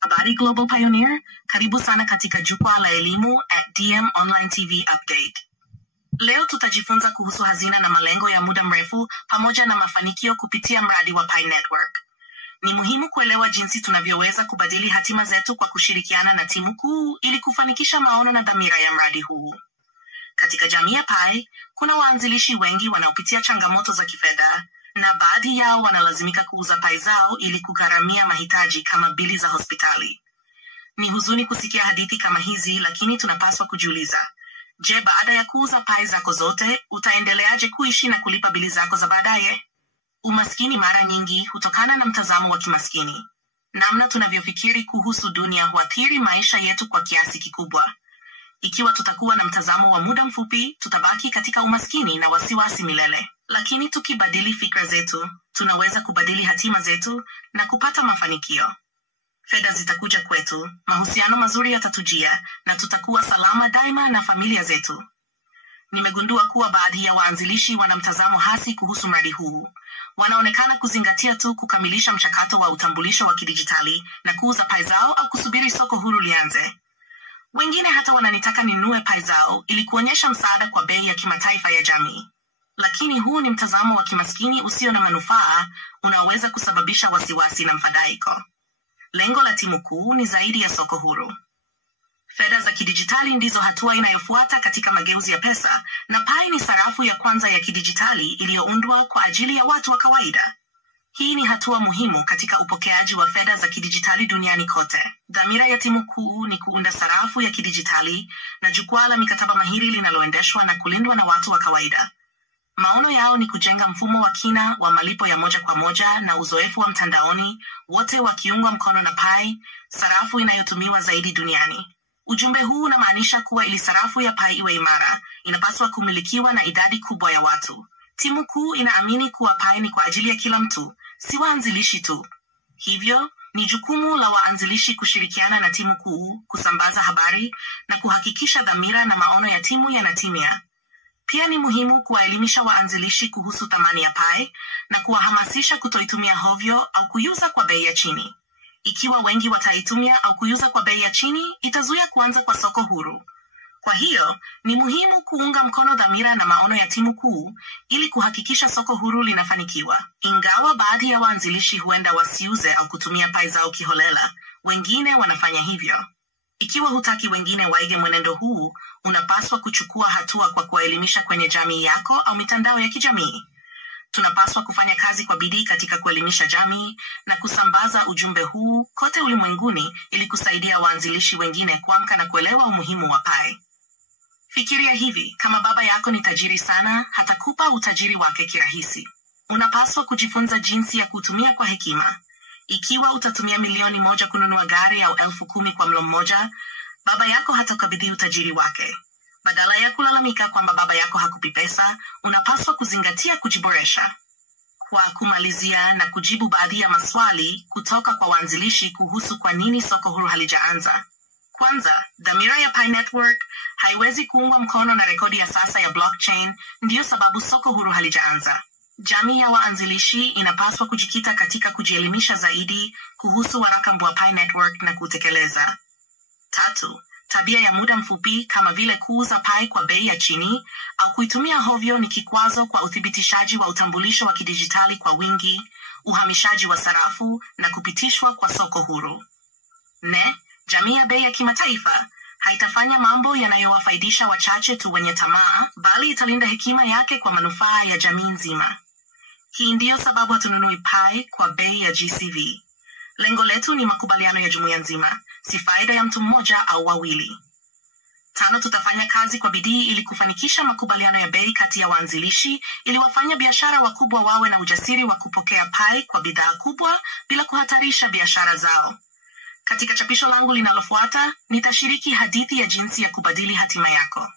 Habari Global Pioneer, karibu sana katika jukwaa la elimu at DM Online TV Update. Leo tutajifunza kuhusu hazina na malengo ya muda mrefu pamoja na mafanikio kupitia mradi wa Pi Network. Ni muhimu kuelewa jinsi tunavyoweza kubadili hatima zetu kwa kushirikiana na timu kuu ili kufanikisha maono na dhamira ya mradi huu. Katika jamii ya Pi, kuna waanzilishi wengi wanaopitia changamoto za kifedha, na baadhi yao wanalazimika kuuza Pi zao ili kugharamia mahitaji kama bili za hospitali. Ni huzuni kusikia hadithi kama hizi, lakini tunapaswa kujiuliza, je, baada ya kuuza Pi zako zote, utaendeleaje kuishi na kulipa bili zako za baadaye? Umaskini mara nyingi hutokana na mtazamo wa kimaskini. Namna tunavyofikiri kuhusu dunia huathiri maisha yetu kwa kiasi kikubwa. Ikiwa tutakuwa na mtazamo wa muda mfupi, tutabaki katika umaskini na wasiwasi milele. Lakini tukibadili fikra zetu, tunaweza kubadili hatima zetu na kupata mafanikio. Fedha zitakuja kwetu, mahusiano mazuri yatatujia, na tutakuwa salama daima na familia zetu. Nimegundua kuwa baadhi ya waanzilishi wana mtazamo hasi kuhusu mradi huu. Wanaonekana kuzingatia tu kukamilisha mchakato wa utambulisho wa kidijitali na kuuza Pi zao au kusubiri soko huru lianze. Wengine hata wananitaka ninunue Pi zao ili kuonyesha msaada kwa bei ya kimataifa ya jamii. Lakini huu ni mtazamo wa kimaskini usio na manufaa, unaoweza kusababisha wasiwasi na mfadhaiko. Lengo la timu kuu ni zaidi ya soko huru. Fedha za kidijitali ndizo hatua inayofuata katika mageuzi ya pesa, na Pi ni sarafu ya kwanza ya kidijitali iliyoundwa kwa ajili ya watu wa kawaida. Hii ni hatua muhimu katika upokeaji wa fedha za kidijitali duniani kote. Dhamira ya timu kuu ni kuunda sarafu ya kidijitali na jukwaa la mikataba mahiri linaloendeshwa na kulindwa na watu wa kawaida. Maono yao ni kujenga mfumo wa kina wa malipo ya moja kwa moja na uzoefu wa mtandaoni, wote wakiungwa mkono na Pi, sarafu inayotumiwa zaidi duniani. Ujumbe huu unamaanisha kuwa ili sarafu ya Pi iwe imara, inapaswa kumilikiwa na idadi kubwa ya watu. Timu kuu inaamini kuwa Pi ni kwa ajili ya kila mtu, si waanzilishi tu. Hivyo, ni jukumu la waanzilishi kushirikiana na timu kuu, kusambaza habari, na kuhakikisha dhamira na maono ya timu yanatimia. Pia ni muhimu kuwaelimisha waanzilishi kuhusu thamani ya Pi na kuwahamasisha kutoitumia hovyo au kuiuza kwa bei ya chini. Ikiwa wengi wataitumia au kuiuza kwa bei ya chini, itazuia kuanza kwa soko huru. Kwa hiyo, ni muhimu kuunga mkono dhamira na maono ya timu kuu ili kuhakikisha soko huru linafanikiwa. Ingawa baadhi ya waanzilishi huenda wasiuze au kutumia Pi zao kiholela, wengine wanafanya hivyo. Ikiwa hutaki wengine waige mwenendo huu, unapaswa kuchukua hatua kwa kuwaelimisha kwenye jamii yako au mitandao ya kijamii. Tunapaswa kufanya kazi kwa bidii katika kuelimisha jamii na kusambaza ujumbe huu kote ulimwenguni ili kusaidia waanzilishi wengine kuamka na kuelewa umuhimu wa Pi. Fikiria hivi, kama baba yako ni tajiri sana, hatakupa utajiri wake kirahisi. Unapaswa kujifunza jinsi ya kutumia kwa hekima. Ikiwa utatumia milioni moja kununua gari au 10,000 kwa mlo mmoja, baba yako hatakabidhi utajiri wake. Badala ya kulalamika kwamba baba yako hakupi pesa, unapaswa kuzingatia kujiboresha. Kwa kumalizia na kujibu baadhi ya maswali kutoka kwa waanzilishi kuhusu kwa nini soko huru halijaanza. Kwanza, dhamira ya Pi Network haiwezi kuungwa mkono na rekodi ya sasa ya blockchain, ndiyo sababu soko huru halijaanza. Jamii ya waanzilishi inapaswa kujikita katika kujielimisha zaidi kuhusu waraka wa Pi Network na kutekeleza. 3. Tabia ya muda mfupi kama vile kuuza Pi kwa bei ya chini au kuitumia hovyo ni kikwazo kwa uthibitishaji wa utambulisho wa kidijitali kwa wingi, uhamishaji wa sarafu na kupitishwa kwa soko huru. 4. Jamii ya bei ya kimataifa haitafanya mambo yanayowafaidisha wachache tu wenye tamaa, bali italinda hekima yake kwa manufaa ya jamii nzima. Hii ndiyo sababu hatununui Pi kwa bei ya GCV. Lengo letu ni makubaliano ya jumuiya nzima, si faida ya mtu mmoja au wawili. 5. Tutafanya kazi kwa bidii ili kufanikisha makubaliano ya bei kati ya waanzilishi ili wafanya biashara wakubwa wawe na ujasiri wa kupokea Pi kwa bidhaa kubwa bila kuhatarisha biashara zao. Katika chapisho langu linalofuata, nitashiriki hadithi ya jinsi ya kubadili hatima yako.